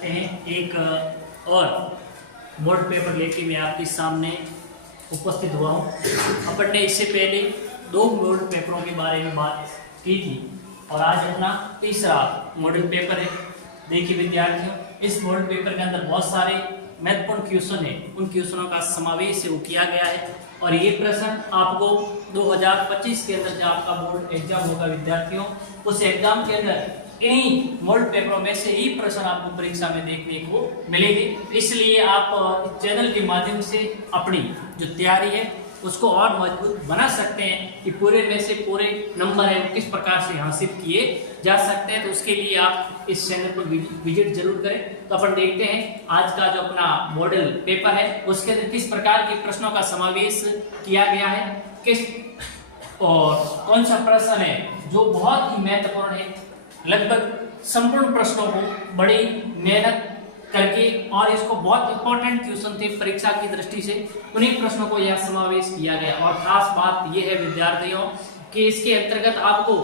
सकते हैं एक और बोर्ड पेपर लेके मैं आपके सामने उपस्थित हुआ हूँ। अपन ने इससे पहले 2 बोर्ड पेपरों के बारे में बात की थी और आज अपना तीसरा मॉडल पेपर है। देखिए विद्यार्थियों, इस बोर्ड पेपर के अंदर बहुत सारे महत्वपूर्ण क्वेश्चन है, उन क्वेश्चनों का समावेश वो किया गया है और ये प्रश्न आपको 2025 के अंदर जो आपका बोर्ड एग्जाम होगा विद्यार्थियों, उस एग्जाम के अंदर इन्हीं बोर्ड पेपरों में से ही प्रश्न आपको परीक्षा में देखने को मिलेंगे। इसलिए आप इस चैनल के माध्यम से अपनी जो तैयारी है उसको और मजबूत बना सकते हैं कि पूरे में से पूरे नंबर है वो किस प्रकार से हासिल किए जा सकते हैं। तो उसके लिए आप इस चैनल पर विजिट जरूर करें। तो अपन देखते हैं आज का जो अपना मॉडल पेपर है उसके अंदर किस प्रकार के प्रश्नों का समावेश किया गया है, किस और कौन सा प्रश्न है जो बहुत ही महत्वपूर्ण है। लगभग संपूर्ण प्रश्नों को बड़ी मेहनत करके और इसको बहुत इंपॉर्टेंट क्वेश्चन थे परीक्षा की दृष्टि से, उन्हीं प्रश्नों को यह समावेश किया गया। और खास बात यह है विद्यार्थियों कि इसके अंतर्गत आपको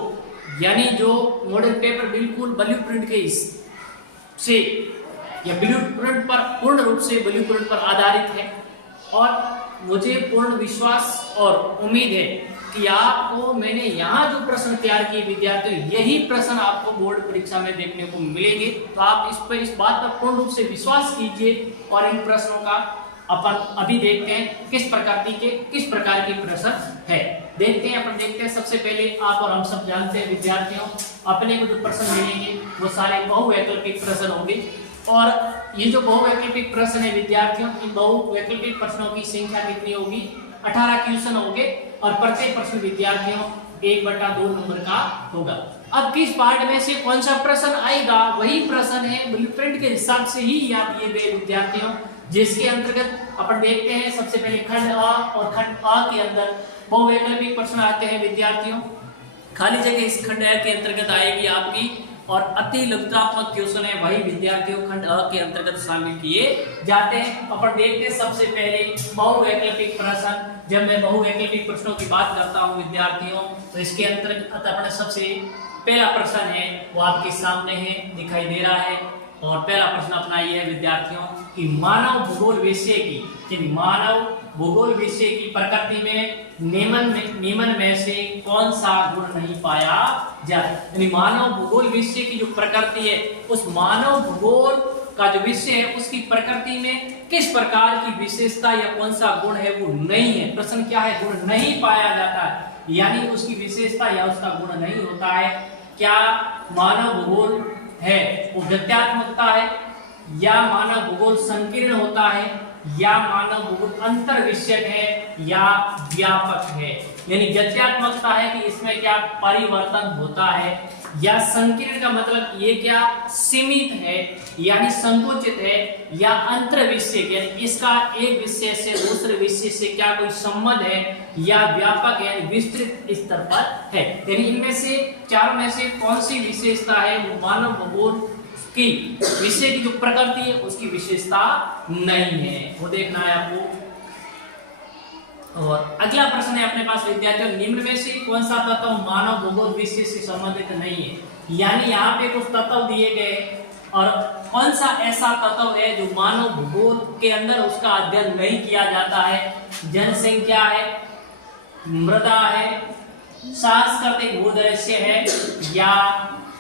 यानी जो मॉडल पेपर बिल्कुल ब्लूप्रिंट के से या ब्लूप्रिंट पर पूर्ण रूप से ब्लूप्रिंट पर आधारित है और मुझे पूर्ण विश्वास और उम्मीद है कि आपको मैंने यहाँ जो प्रश्न तैयार किए विद्यार्थियों, यही प्रश्न आपको बोर्ड परीक्षा में देखने को मिलेंगे। तो आप इस बात पर पूर्ण रूप से विश्वास कीजिए और इन प्रश्नों का अपन अभी देखते हैं किस प्रकार के प्रश्न है। देखते हैं सबसे पहले आप और हम सब जानते हैं विद्यार्थियों, अपने को जो प्रश्न मिलेंगे वो सारे बहुवैकल्पिक प्रश्न होंगे और ये जो बहुवैकल्पिक प्रश्न है विद्यार्थियों, इन बहुवैकल्पिक प्रश्नों की संख्या कितनी होगी? 18 क्वेश्चन होंगे और प्रत्येक प्रश्न विद्यार्थियों 1/2 नंबर का होगा। अब किस पार्ट में से कौन सा प्रश्न आएगा, वही प्रश्न है ब्लूप्रिंट के हिसाब से ही याद किए गए विद्यार्थियों, जिसके अंतर्गत अपन देखते हैं सबसे पहले खंड अ और खंड अ के अंदर बहुवैकल्पिक प्रश्न आते हैं विद्यार्थियों। खाली जगह इस खंड अ के अंतर्गत आएगी आपकी और अति लघुतात्मक क्वेश्चन है वही विद्यार्थियों खंड अ के अंतर्गत शामिल किए जाते हैं। अपन देखते हैं सबसे पहले बहुवैकल्पिक प्रश्न। जब मैं बहुवैकल्पिक प्रश्नों की बात करता हूं विद्यार्थियों, तो इसके अंतर्गत अपने सबसे पहला प्रश्न है वो आपके सामने है, दिखाई दे रहा है। और पहला प्रश्न अपना ये है विद्यार्थियों कि मानव भूगोल विषय की प्रकृति में निम्न में से कौन सा गुण नहीं पाया जाता। यानी मानव भूगोल विषय की जो प्रकृति है, उस मानव भूगोल का जो विषय है उसकी प्रकृति में किस प्रकार की विशेषता या कौन सा गुण है वो नहीं है। प्रश्न क्या है? गुण नहीं पाया जाता है, यानी उसकी विशेषता या उसका गुण नहीं होता है। क्या मानव भूगोल है वो गत्यात्मकता है, या मानव भूगोल संकीर्ण होता है, या मानव भूगोल अंतर विषयक है, या व्यापक है। यानी गत्यात्मकता है कि इसमें क्या परिवर्तन होता है, या संकीर्ण का मतलब ये क्या सीमित है यानी संकुचित है, या अंतर विषयक यानी इसका एक विषय से दूसरे विषय से क्या कोई संबंध है, या व्यापक यानी विस्तृत स्तर पर है। यानी इनमें से चार में से कौन सी विशेषता है वो मानव भूगोल की विषय की जो प्रकृति है उसकी विशेषता नहीं है, वो देखना है आपको। और अगला प्रश्न है अपने पास विद्यार्थियों, निम्न में से कौन सा तत्व मानव भूगोल विषय से संबंधित नहीं है। यानी यहाँ पे कुछ तत्व दिए गए और कौन सा ऐसा तत्व है जो मानव भूगोल के अंदर उसका अध्ययन नहीं किया जाता है। जनसंख्या है, मृदा है, सांस्कृतिक भूदृश्य है, या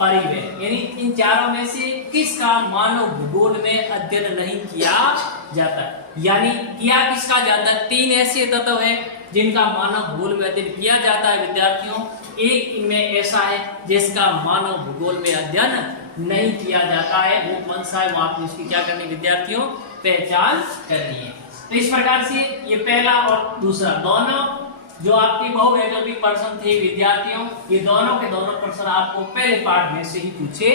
परिवहन। यानी इन चारों में से किसका मानव भूगोल में अध्ययन नहीं किया जाता। यानी किया किसका जाता है? 3 ऐसे तत्व हैं जिनका मानव भूगोल में अध्ययन किया जाता है विद्यार्थियों। एक इनमें ऐसा है जिसका मानव भूगोल में अध्ययन नहीं किया जाता है, वो कौन सा है? वो आपने इसकी क्या करनी विद्यार्थियों? पहचान करनी है। तो इस प्रकार से ये पहला और दूसरा दोनों जो आपके बहुवैकल्पिक प्रश्न थे विद्यार्थियों, ये दोनों के दोनों प्रश्न आपको पहले पार्ट में से ही पूछे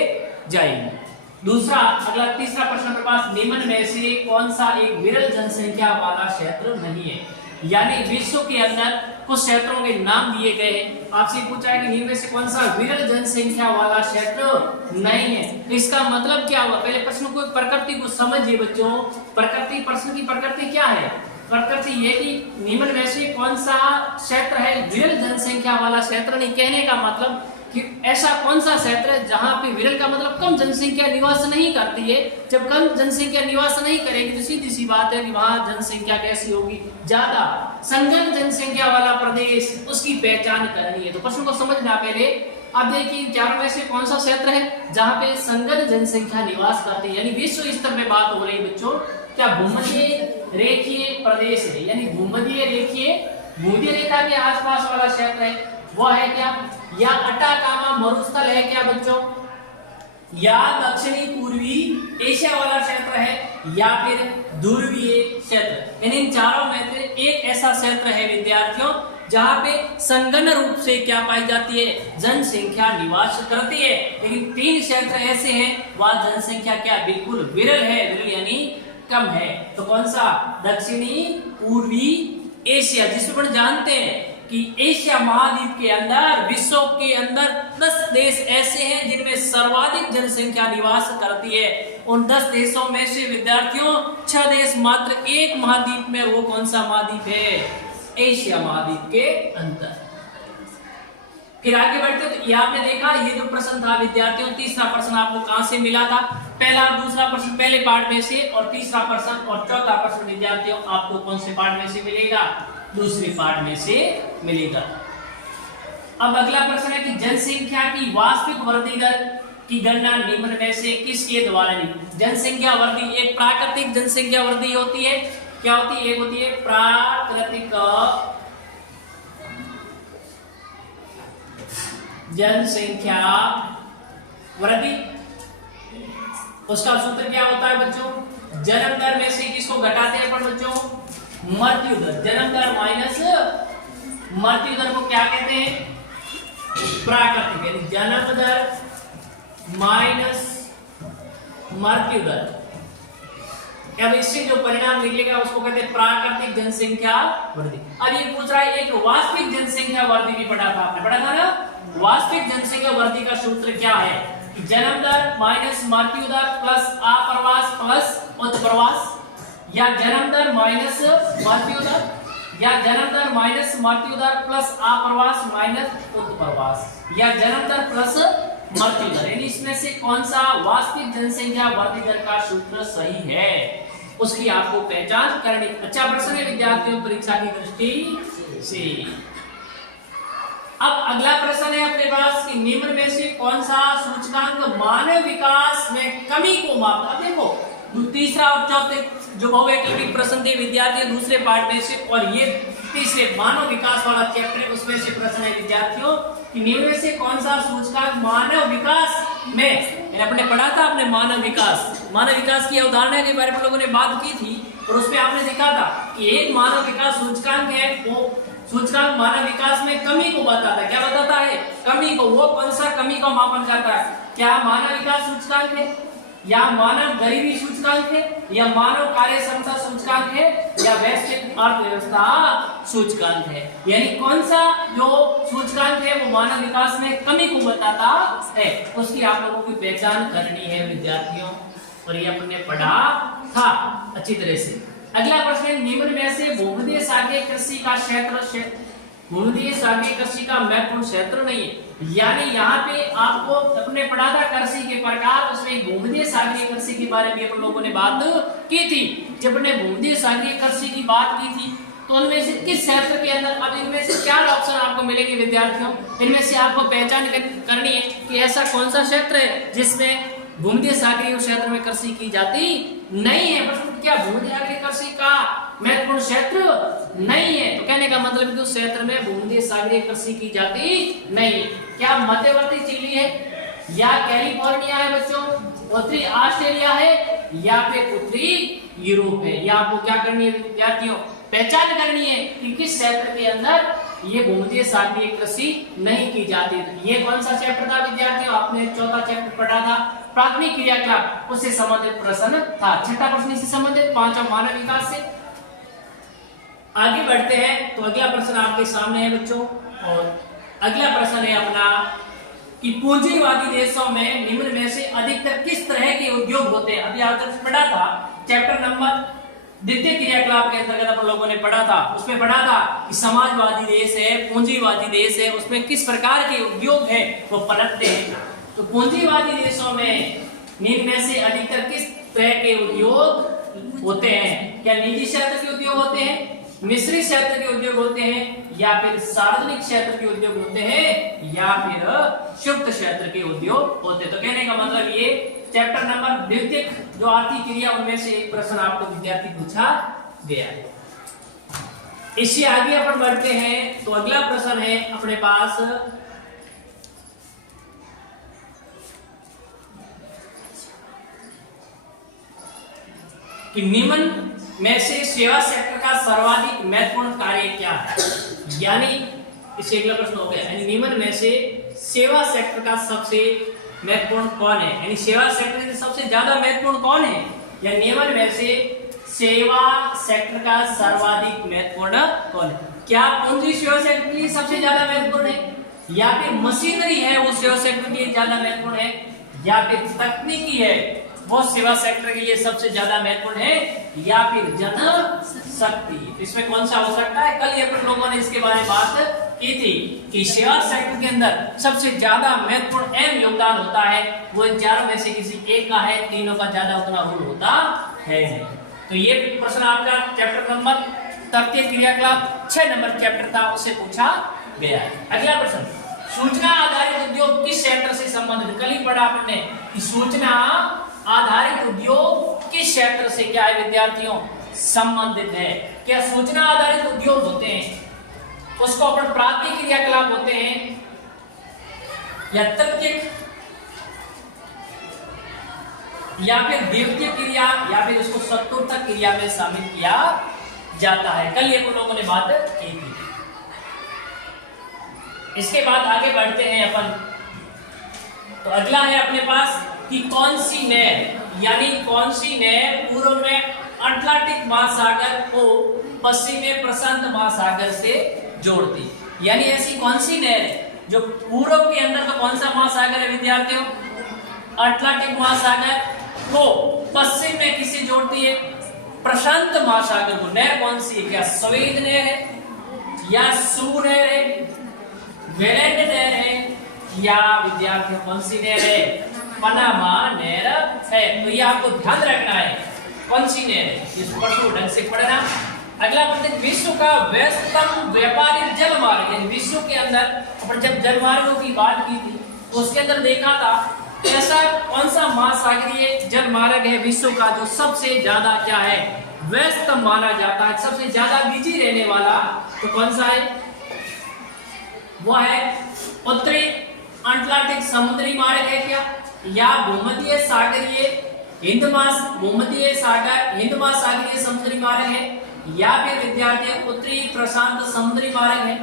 जाएंगे। दूसरा अगला तीसरा प्रश्न मेरे पास, निम्न में से कौन सा एक विरल जनसंख्या वाला क्षेत्र नहीं है। यानी विश्व के अंदर कुछ क्षेत्रों के नाम दिए गए हैं, आपसे पूछा है कि निम्न में से कौन सा विरल जनसंख्या वाला क्षेत्र नहीं है। इसका मतलब क्या हुआ? पहले प्रश्न को प्रकृति को समझिए बच्चों। प्रकृति, प्रश्न की प्रकृति क्या है? प्रकृति ये कि निम्न में से कौन सा क्षेत्र है विरल जनसंख्या वाला क्षेत्र नहीं। कहने का मतलब कि ऐसा कौन सा क्षेत्र है जहां पे विरल का मतलब कम जनसंख्या निवास नहीं करती है। जब कम जनसंख्या निवास नहीं करेगी तो सीधी सी बात है कि वहां जनसंख्या कैसी होगी, ज्यादा। संघन जनसंख्या वाला प्रदेश, उसकी पहचान करनी है। तो प्रश्न को समझना पहले। अब देखिए चारों में से कौन सा क्षेत्र है जहां पे संघन जनसंख्या निवास करती है, यानी विश्व स्तर पे बात हो रही है बच्चों। क्या भूमध्य रेखीय प्रदेश है, यानी भूमध्य रेखा के आसपास वाला क्षेत्र है, वो है क्या? या अटाकामा मरुस्थल है क्या बच्चों, या दक्षिणी पूर्वी एशिया वाला क्षेत्र है, या फिर ध्रुवीय क्षेत्र। यानी इन चारों में से एक ऐसा क्षेत्र है विद्यार्थियों जहां पे संघन रूप से क्या पाई जाती है, जनसंख्या निवास करती है। लेकिन 3 क्षेत्र ऐसे हैं वहां जनसंख्या क्या बिल्कुल विरल है, विरल यानी कम है। तो कौन सा? दक्षिणी पूर्वी एशिया, जिसको अपन जानते हैं कि एशिया महाद्वीप के अंदर, विश्व के अंदर 10 देश ऐसे हैं जिनमें सर्वाधिक जनसंख्या निवास करती है। उन 10 देशों में से विद्यार्थियों 6 देश मात्र एक महाद्वीप में, वो कौन सा महाद्वीप है? एशिया महाद्वीप के अंदर। फिर आगे बढ़ते तो ये आपने देखा, ये जो प्रश्न था विद्यार्थियों, तीसरा प्रश्न आपको कहां से मिला था? पहला और दूसरा प्रश्न पहले पार्ट में से, और तीसरा प्रश्न और चौथा प्रश्न विद्यार्थियों आपको कौन से पार्ट में से मिलेगा? दूसरे पार्ट में से मिलेगा। अब अगला प्रश्न है कि जनसंख्या की वास्तविक वृद्धि दर की गणना निम्न में से किसके द्वारा नहीं? जनसंख्या वृद्धि, एक प्राकृतिक जनसंख्या वृद्धि होती है, क्या होती है? एक होती है प्राकृतिक जनसंख्या वृद्धि। उसका सूत्र क्या होता है बच्चों? जन्म दर में से किसको घटाते हैं अपन बच्चों? मृत्यु दर। जन्म दर माइनस मृत्यु दर को क्या कहते हैं? प्राकृतिक, यानी जन्म दर माइनस मृत्यु दर। अब इससे जो परिणाम निकलेगा उसको कहते हैं प्राकृतिक जनसंख्या वृद्धि। अब ये पूछ रहा है एक वास्तविक जनसंख्या वृद्धि भी पढ़ा था आपने, पढ़ा था ना? वास्तविक जनसंख्या वृद्धि का सूत्र क्या है? जन्म दर माइनस मृत्यु दर प्लस आप्रवास प्लस उत्प्रवास, या जन्म दर माइनस मृत्यु दर, या जन्म दर माइनस मृत्यु दर प्लस आप्रवास माइनस उत्प्रवास, या जन्म दर प्लस मृत्यु दर। यानी इसमें से कौन सा वास्तविक जनसंख्या वृद्धि दर का सूत्र सही है, उसकी आपको पहचान करनी। अच्छा प्रश्न है विद्यार्थियों परीक्षा की दृष्टि से। अब अगला प्रश्न है अपने पास कि निम्न में से कौन सा सूचकांक मानव विकास में कमी को मापता? देखो तीसरा और चौथे जो बहुवैकल्पिक प्रश्न थे विद्यार्थियों दूसरे पार्ट में से, और ये तीसरे मानव विकास वाला चैप्टर उसमें से प्रश्न है विद्यार्थियों कि निम्न में से कौन सा सूचकांक मानव विकास में, आपने पढ़ा था अपने मानव विकास की अवधारणा के बारे में लोगों ने बात की थी, और उसमें आपने देखा था कि एक मानव विकास सूचकांक है, वो सूचकांक मानव विकास में कमी को बताता है। क्या बताता है? कमी को। वो कौन सा कमी को मापन करता है? क्या मानव विकास सूचकांक है, या मानव गरीबी सूचकांक है, या मानव कार्य क्षमता सूचकांक है, या वैश्विक अर्थव्यवस्था सूचकांक है? यानी कौन सा जो सूचकांक है वो मानव विकास में कमी को बताता है, उसकी आप लोगों की पहचान करनी है विद्यार्थियों, और ये अपने पढ़ा था अच्छी तरह से। अगला प्रश्न है निम्न में से भूमध्य सागरीय कृषि का क्षेत्र, भूमध्य सागरीय कृषि का महत्वपूर्ण क्षेत्र नहीं है। यानी यहाँ पे आपको अपने पढ़ा था कृषि के प्रकार, उसमें भूमध्य सागरीय कृषि के बारे में अपन लोगों ने बात की थी। जब हमने भूमध्य सागरीय कृषि की बात की थी तो उनमें से किस क्षेत्र के अंदर, अब इनमें से 4 ऑप्शन आपको मिलेंगे विद्यार्थियों, इनमें से आपको पहचान करनी है कि ऐसा कौन सा क्षेत्र है जिसमें भूमध्य सागरीय क्षेत्र में कृषि की जाती नहीं है। प्रश्न क्या भूमध्य सागरीय कृषि का महत्वपूर्ण क्षेत्र नहीं है? तो कहने का मतलब कि उस क्षेत्र में भूमध्य सागरीय कृषि की जाती नहीं है। क्या मध्यवर्ती चिली है, या कैलिफोर्निया है बच्चों, उत्तरी ऑस्ट्रेलिया है, या फिर उत्तरी यूरोप है? यह आपको क्या करनी है विद्यार्थियों? पहचान करनी है कि किस क्षेत्र के अंदर ये भूमध्य सागरीय कृषि नहीं की जाती। ये कौन सा चैप्टर था विद्यार्थियों? आपने चौथा चैप्टर पढ़ा था प्राथमिक क्रियाकलाप, उससे संबंधित प्रश्न था। छठा प्रश्न इससे संबंधित, पांचवा मानव विकास से। आगे बढ़ते हैं तो अगला प्रश्न आपके सामने है बच्चों, और अगला प्रश्न है अपना कि पूंजीवादी देशों में निम्न में से अधिकतर किस तरह के उद्योग होते हैं? अभी आपने पढ़ा था चैप्टर नंबर द्वितीय क्रियाकलाप के अंतर्गत अपन लोगों ने पढ़ा था, उसमें पढ़ा था कि समाजवादी देश है, पूंजीवादी देश है, उसमें किस प्रकार के उद्योग है वो पनपते हैं। तो पूंजीवादी देशों में निम्न में से अधिकतर किस तरह के उद्योग होते हैं? क्या निजी क्षेत्र के उद्योग होते हैं, मिश्रित क्षेत्र के उद्योग होते हैं, या फिर सार्वजनिक क्षेत्र के उद्योग होते हैं, या फिर संयुक्त क्षेत्र के उद्योग होते हैं? तो कहने का मतलब ये चैप्टर नंबर द्वितीय जो आर्थिक क्रिया उनमें से एक प्रश्न आपको विद्यार्थी पूछा गया है। इससे आगे अपन बढ़ते हैं। तो अगला प्रश्न है अपने पास कि निम्न में से सेवा सेक्टर का सर्वाधिक महत्वपूर्ण कार्य क्या है? यानी इसे अगला प्रश्न हो गया, यानी निम्न में से सेवा सेक्टर का सबसे महत्वपूर्ण कौन है? यानी सेवा सेक्टर से सबसे ज्यादा महत्वपूर्ण कौन है? या निम्न में से सेवा सेक्टर का सर्वाधिक महत्वपूर्ण कौन है? क्या पूंजी सेवा सेक्टर के लिए सबसे ज्यादा महत्वपूर्ण है, या फिर मशीनरी है वो सेवा सेक्टर के लिए ज्यादा महत्वपूर्ण है, या फिर तकनीकी है वो सेवा सेक्टर के लिए सबसे ज्यादा महत्वपूर्ण है, या फिर जनशक्ति? इसमें कौन सा हो सकता है? कल ये अपन लोगों ने इसके बारे में बात की थी कि सेवा सेक्टर के अंदर सबसे ज्यादा महत्वपूर्ण अहम योगदान होता है वो इन चारों में से किसी एक का है, तीनों का ज्यादा उतना रोल होता है। तो ये प्रश्न आपका चैप्टर नंबर तृतीय क्रियाकलाप 6 नंबर चैप्टर था, उससे पूछा गया है। अगला प्रश्न, सूचना आधारित उद्योग किस क्षेत्र से संबंधित? कल ही पढ़ा आपने कि सूचना आधारित उद्योग किस क्षेत्र से क्या है विद्यार्थियों? संबंधित है। क्या सूचना आधारित उद्योग होते हैं उसको अपन प्राथमिक क्रियाकलाप होते हैं, या तृतीय, या फिर द्वितीय क्रिया, या फिर उसको चतुर्थ क्रिया में शामिल किया जाता है? कल ये हम लोगों ने बात की थी। इसके बाद आगे बढ़ते हैं अपन। तो अगला है अपने पास कि कौन सी नहर, यानी कौन सी नहर पूर्व में अटलांटिक महासागर को पश्चिम में प्रशांत महासागर से जोड़ती? यानी ऐसी कौन सी नहर है जो पूर्व के अंदर का कौन सा महासागर है विद्यार्थियों? अटलांटिक महासागर को पश्चिम में किसे जोड़ती है? प्रशांत महासागर को। नहर कौन सी है? क्या स्वेद नहर है, या सू नहर है, वेलेंड नहर है, या विद्यार्थियों कौन सी नहर है? पनामा नहर है। तो ये आपको ध्यान रखना है कौन सी नहर है, इस प्रश्न को ढंग से पढ़ना। अगला प्रश्न, विश्व का व्यस्तम व्यापारिक जलमार्ग, यानी विश्व के अंदर अपन जब जलमार्गों की बात की थी तो उसके अंदर देखा था ऐसा कौन सा महासागरीय जलमार्ग है विश्व का जो सबसे ज्यादा क्या है व्यस्त माना जाता है, सबसे ज्यादा बिजी रहने वाला? तो कौन सा है? वो है उत्तरी अटलांटिक समुद्री मार्ग है क्या, या भूमध्य सागरीय हिंद महासागरीय समुद्री मार्ग है, या फिर विद्यार्थी उत्तरी प्रशांत समुद्री मार्ग है,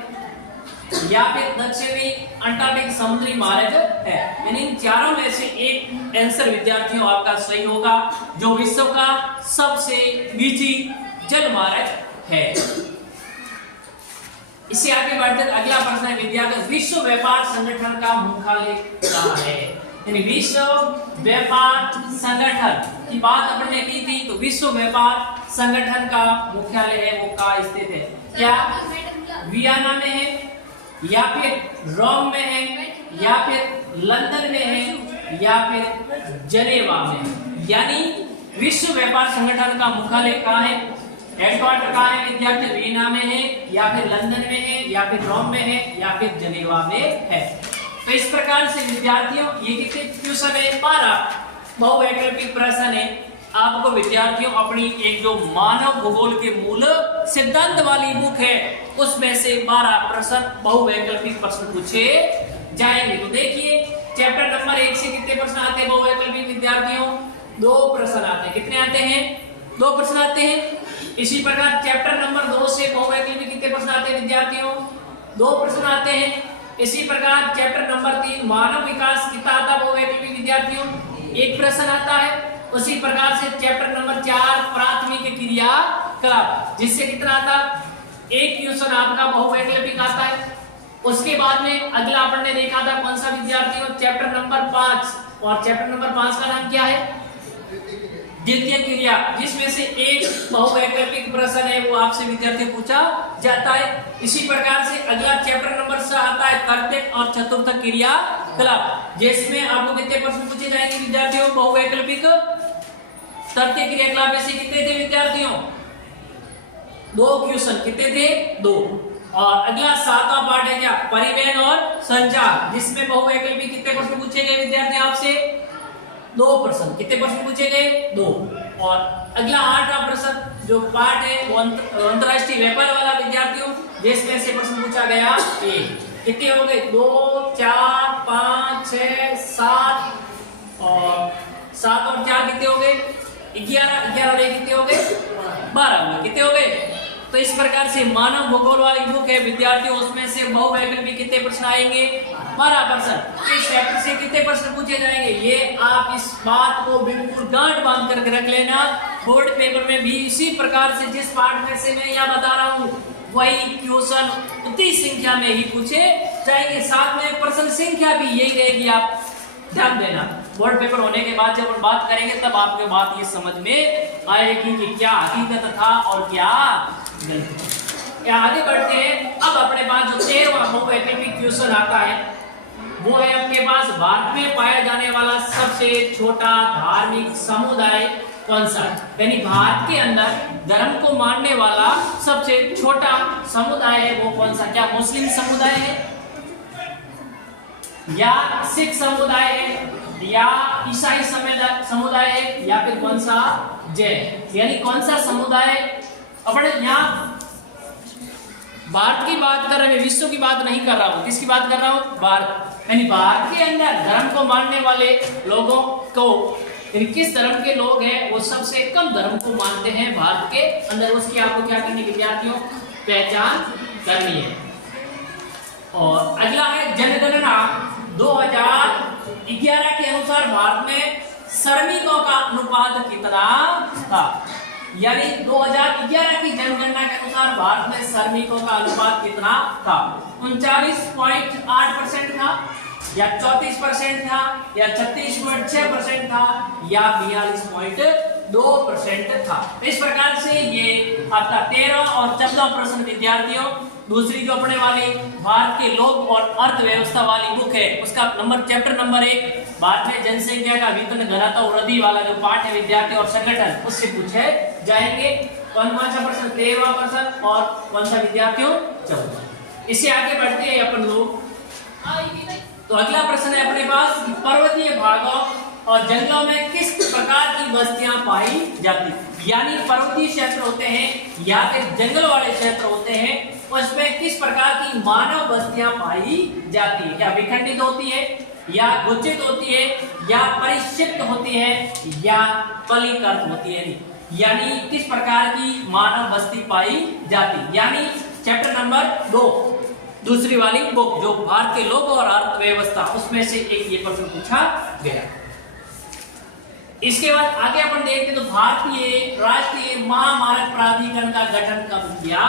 या फिर दक्षिणी अंटार्कटिक समुद्री मार्ग है? यानी इन चारों में से एक आंसर विद्यार्थियों आपका सही होगा जो विश्व का सबसे बिजी जल मार्ग है। इससे आगे बढ़ते अगला प्रश्न है विद्यार्थी, विश्व व्यापार संगठन का मुख्यालय कहाँ है? यानी विश्व व्यापार संगठन की बात अपने की थी, तो विश्व व्यापार संगठन का मुख्यालय है वो कहाँ स्थित है? क्या वियना में है, या फिर रोम में है, या फिर लंदन में है, या फिर जनेवा में? यानी विश्व व्यापार संगठन का मुख्यालय कहाँ है, हेडक्वार्टर कहाँ है विद्यार्थी? वियना में है, या फिर लंदन में है, या फिर रोम में है, या फिर जनेवा में है? तो इस प्रकार से विद्यार्थियों ये कितने क्वेश्चन है? 12 बहुवैकल्पिक प्रश्न है। आपको विद्यार्थियों अपनी एक जो मानव भूगोल के मूल सिद्धांत वाली बुक है उसमें से 12 प्रश्न बहुवैकल्पिक प्रश्न पूछे जाएंगे। तो देखिए चैप्टर नंबर 1 से कितने प्रश्न आते हैं बहुवैकल्पिक विद्यार्थियों? 2 प्रश्न आते हैं। कितने आते हैं? 2 प्रश्न आते हैं। इसी प्रकार चैप्टर नंबर 2 से बहुवैकल्पिक कितने प्रश्न आते हैं विद्यार्थियों? 2 प्रश्न आते हैं। इसी प्रकार चैप्टर नंबर 3 मानव विकास कितना आता है बहुवैकल्पिक विद्यार्थियों? 1 प्रश्न आता है। उसी प्रकार से चैप्टर नंबर 4 प्राथमिक क्रियाकलाप जिससे कितना आता? 1 क्वेश्चन आपका बहुवैकल्पिक आता है। उसके बाद में अगला अपन ने देखा था कौन सा विद्यार्थियों? चैप्टर नंबर 5, और चैप्टर नंबर 5 का नाम क्या है? द्वितीय क्रिया, जिसमें से एक बहुवैकल्पिक प्रश्न है वो आपसे विद्यार्थी पूछा जाता है। इसी प्रकार से अगला चैप्टर नंबर 6 आता है तृतीय और चतुर्थ क्रियाकलाप, जिसमें आपको कितने प्रश्न पूछे जाएंगे विद्यार्थियों? बहुवैकल्पिक तृतीय क्रियाकलाप में से कितने थे विद्यार्थियों? 2 क्वेश्चन। कितने थे? 2। और अगला 7वां पार्ट है क्या? परिवहन और संचार, जिसमें बहुवैकल्पिक कितने प्रश्न पूछे गए विद्यार्थी आपसे? 2 प्रश्न। कितने प्रश्न पूछे गए? 2। और अगला 8वां प्रश्न जो पार्ट है वो अंतरराष्ट्रीय व्यापार वाला विद्यार्थियों, जिसमें से प्रश्न पूछा गया 1। कितने हो गए? 2 4 5 6 7 और 7 और 4 कितने हो गए? 11 11 और 1 कितने हो गए? 12 हो गए। कितने हो गए? तो इस प्रकार से मानव भूगोल वाली बुक है विद्यार्थियों, उसमें से बहुवैकल्पिक कितने प्रश्न आएंगे? 12 प्रश्न। इस चैप्टर से कितने प्रश्न पूछे जाएंगे? ये आप इस बात को बिल्कुल गांठ बांध करके रख लेना। बोर्ड पेपर में भी इसी प्रकार से जिस पार्ट में से मैं यहाँ बता रहा हूँ वही क्वेश्चन उतनी संख्या में ही पूछे जाएंगे। साथ में प्रश्न संख्या भी यही रहेगी, आप ध्यान देना। बोर्ड पेपर होने के बाद जब हम बात करेंगे तब आपको बात ये समझ में आएगी कि क्या हकीकत था और क्या नहीं। आगे बढ़ते हैं। अब अपने पास जो 13वां बहुवैकल्पिक क्वेश्चन आता है वो है आपके पास भारत में पाया जाने वाला सबसे छोटा धार्मिक समुदाय कौन सा? यानी भारत के अंदर धर्म को मानने वाला सबसे छोटा समुदाय है वो कौन सा? क्या मुस्लिम समुदाय है या सिख समुदाय है या ईसाई समुदाय है या फिर कौन सा? जैन। यानी कौन सा समुदाय? अपने यहाँ भारत की बात कर रहे हैं, विश्व की बात नहीं कर रहा हूं। किसकी बात कर रहा हूं? भारत। यानी भारत के अंदर धर्म को मानने वाले लोगों को, यानी किस धर्म के लोग हैं वो सबसे कम धर्म को मानते हैं भारत के अंदर, उसकी आपको क्या करनी है विद्यार्थियों? पहचान करनी है। और अगला है जनगणना 2011 के अनुसार भारत में श्रमिकों का अनुपात कितना था? यानी 2011 की जनगणना के अनुसार भारत में श्रमिकों का अनुपात कितना था? 39.8% था या 34% था या 36.6% था या 42.2% था। इस प्रकार से ये आपका 13 और 14 प्रश्न विद्यार्थियों, दूसरी जो अपने वाली भारत के लोक और अर्थव्यवस्था वाली बुक है उसका चैप्टर नंबर 1 भारत में जनसंख्या का वितरण घनत्व वृद्धि वाला जो पाठ है विद्यार्थी और संगठन, उससे पूछे जाएंगे। कौन सा प्रश्न? 13वां प्रश्न। और कौन सा विद्यार्थियों? 14। इससे आगे बढ़ते हैं अपन लोग। तो अगला प्रश्न है अपने पास पर्वतीय भागों और जंगलों में किस प्रकार की बस्तियां पाई जाती? यानी पर्वतीय क्षेत्र होते हैं या फिर जंगल वाले क्षेत्र होते हैं, उसमें किस प्रकार की मानव बस्तियां पाई जाती है? क्या विखंडित होती है या गुच्छित होती है या परिक्षिप्त होती है या पलीकृत होती है? यानी किस प्रकार की मानव बस्ती पाई जाती? यानी चैप्टर नंबर 2 दूसरी वाली बुक जो भारत के लोक और अर्थव्यवस्था, उसमें से एक ये प्रश्न पूछा गया। इसके बाद आगे अपन देखते तो भारतीय राष्ट्रीय महामार्ग प्राधिकरण का गठन कब किया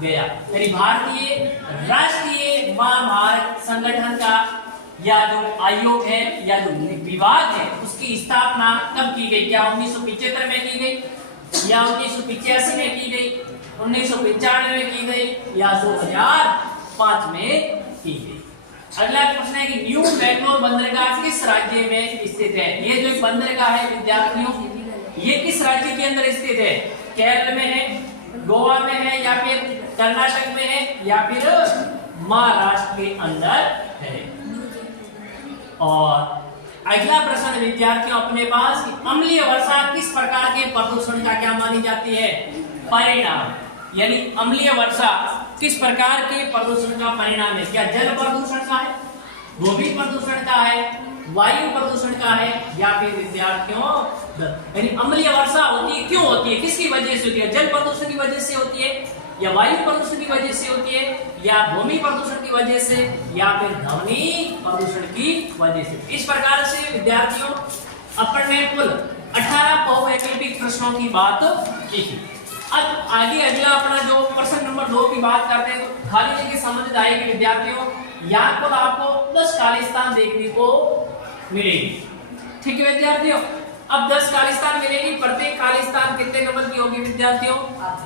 गया? यानी भारतीय राष्ट्रीय महामार्ग संगठन का या जो आयोग है या जो विभाग है उसकी स्थापना कब की गई? क्या 1975 में की गई या 1985 में की गई, 1995 में की गई या 2005 में की गई? अगला प्रश्न है कि न्यू मैंगलोर बंदरगाह किस राज्य में स्थित है? ये जो एक बंदरगाह है विद्यार्थियों, ये किस राज्य के अंदर स्थित है? केरल में है, गोवा में है या फिर कर्नाटक में है या फिर महाराष्ट्र के अंदर है? और अगला प्रश्न विद्यार्थियों अपने पास कि अम्लीय वर्षा किस प्रकार के प्रदूषण का क्या मानी जाती है? परिणाम। यानी अम्लीय वर्षा किस प्रकार के प्रदूषण का परिणाम है? क्या जल प्रदूषण का है, भूमि प्रदूषण का है, वायु प्रदूषण का है या फिर विद्यार्थियों? यानी अम्लीय वर्षा होती है, क्यों होती है, किसकी वजह से होती है? जल प्रदूषण की वजह से होती है या वायु प्रदूषण की वजह से होती है या भूमि प्रदूषण की वजह से या फिर ध्वनि प्रदूषण की वजह से? इस प्रकार से विद्यार्थियों अपन ने कुल 18 बहुवैकल्पिक प्रश्नों की बात की थी। अब आगे अगला अपना जो प्रश्न नंबर 2 की बात करते हैं तो खाली जगह समझ आएगी विद्यार्थियों। यहाँ पर आपको 10 खाली स्थान देखने को मिलेगी। ठीक है विद्यार्थियों, अब 10 खाली स्थान मिलेगी, प्रत्येक विद्यार्थियों?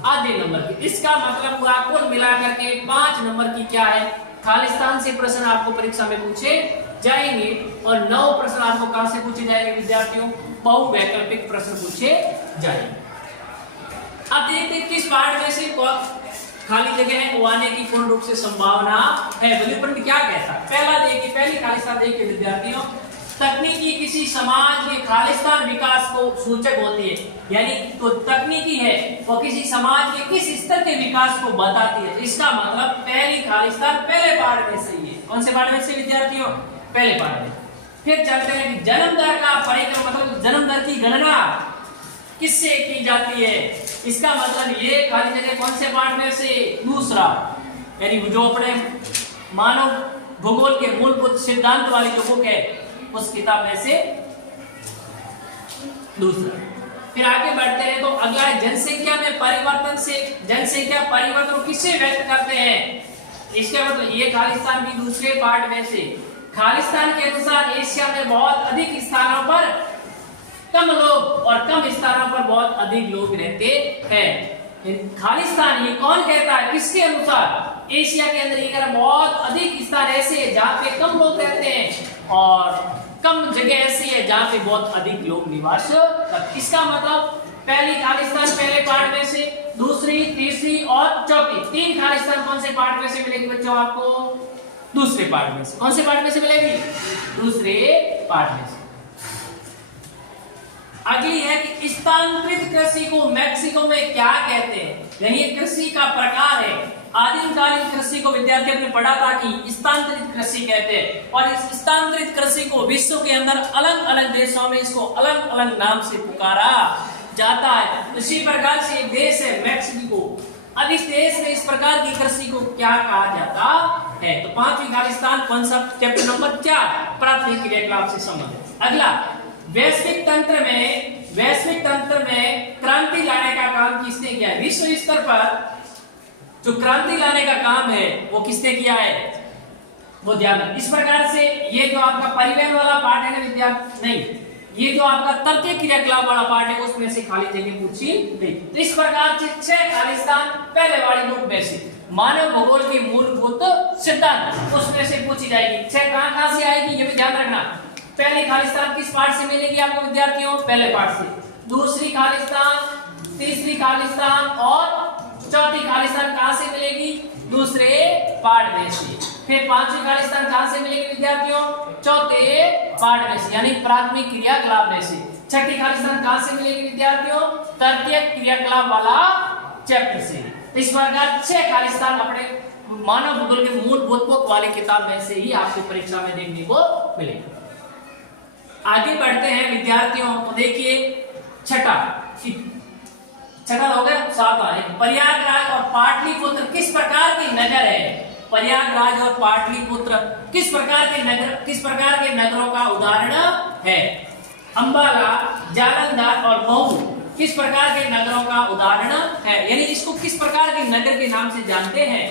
आधे नंबर की। इसका मतलब पूरा कुल मिलाकर के 5 नंबर की क्या है, खालिस्तान से प्रश्न आपको परीक्षा में पूछे जाएंगे। और 9 प्रश्न आपको कहां से पूछे जाएंगे विद्यार्थियों? बहुवैकल्पिक प्रश्न पूछे जाएंगे। अब देखते हैं किस पार्ट में से खाली जगह है वो आने की पूर्ण रूप से संभावना है। ब्लूप्रिंट क्या कहता है? पहला देखिए, पहली खालिस्तान देखिए विद्यार्थियों, तकनीकी किसी समाज के खालिस्तान विकास को सूचक होती है। यानी तो तकनीकी है वो किसी समाज के किस स्तर के विकास को बताती है। इसका मतलब पहली खालिस्तान पहले पार्ट में से ही है। कौन से पार्ट में से विद्यार्थियों? पहले पार्ट में। फिर चलते हैं कि जन्म दर का परिक्रम, मतलब जन्म दर की गणना किससे की जाती है? इसका मतलब ये खाली जगह कौन से पार्ट में से? दूसरा, यानी जो अपने मानव भूगोल के मूलभूत सिद्धांत वाली जो बुक है उस किताब में से दूसरा। फिर आगे बढ़ते हैं तो अगला जनसंख्या में परिवर्तन से, जनसंख्या परिवर्तन किससे व्यक्त करते हैं? इसका मतलब ये खालिस्तान भी दूसरे पार्ट में से। खालिस्तान के अनुसार एशिया में बहुत अधिक स्थानों पर कम लोग और कम स्थानों पर बहुत अधिक लोग रहते हैं। खालिस्तान ये कौन कहता है? किसके अनुसार? एशिया के अंदर ये बहुत अधिक स्थान ऐसे है जहाँ पे कम लोग रहते हैं और कम जगह ऐसी है जहाँ पे बहुत अधिक लोग निवास करते हैं। इसका मतलब पहली खालिस्तान पहले पार्ट में से, दूसरी, तीसरी और चौथी, 3 खालिस्तान कौन से पार्ट में से मिलेगी बच्चों आपको? दूसरे पार्ट में से। कौन से पार्ट में से मिलेगी? दूसरे पार्ट में से। अगली है कि स्थानांतरित कृषि को मैक्सिको में क्या कहते हैं? यानी कृषि का प्रकार है। आदिमकालीन कृषि को विद्यार्थी ने पढ़ा था कि स्थानांतरित कृषि कहते हैं और इस स्थानांतरित कृषि को विश्व के अंदर अलग अलग देशों में इसको अलग अलग नाम से पुकारा जाता है। इसी प्रकार से एक देश है मैक्सिको। अब इस देश में इस प्रकार की कृषि को क्या कहा जाता है? तो 5वीं खालिस्तान कौन सा? चैप्टर नंबर 4, प्राथमिक क्रियाकलाप से संबंधित। अगला, वैश्विक तंत्र में क्रांति लाने का काम किसने किया है? विश्व स्तर पर जो क्रांति लाने का काम है वो किसने किया है? वो ध्यान। इस प्रकार से ये जो आपका परिवहन वाला पार्ट है ना विद्यार्थी, नहीं, ये जो आपका तर्कीय क्रियाकलाप वाला पार्ट है उसमें से खाली जगह पूछी नहीं। तो इस प्रकार से 6 खालिस्तान पहले वाली बुक में से मानव भूगोल के मूलभूत सिद्धांत उसमें से पूछी जाएगी। 6 कहां से आएगी ये भी ध्यान रखना। पहली खालिस्तान किस पार्ट से मिलेगी आपको विद्यार्थियों? पहले पार्ट से। दूसरी खालिस्तान, तीसरी खालिस्तान और चौथी खालिस्तान कहां से मिलेगी? दूसरे पार्ट में से। फिर 5वीं खालिस्तान कहां से मिलेगी विद्यार्थियों? चौथे पार्ट में से, यानी प्राथमिक क्रियाकलाप में से। छठी खालिस्तान कहां से मिलेगी विद्यार्थियों? तर्कीय क्रियाकलाप वाला चैप्टर से। इस प्रकार 6 खालिस्तान अपने मानव भूगोल के मूलभूत बुक वाली किताब में से ही आपको परीक्षा में देखने को मिलेगा। आगे बढ़ते हैं विद्यार्थियों, तो देखिए छठा हो गया, 7वां है प्रयागराज और पाटलिपुत्र किस प्रकार के नगर है? प्रयागराज और पाटलिपुत्र किस प्रकार के नगरों का उदाहरण है? अंबाला, जालंधर और महू किस प्रकार के नगरों का उदाहरण है? यानी इसको किस प्रकार के नगर के नाम से जानते हैं?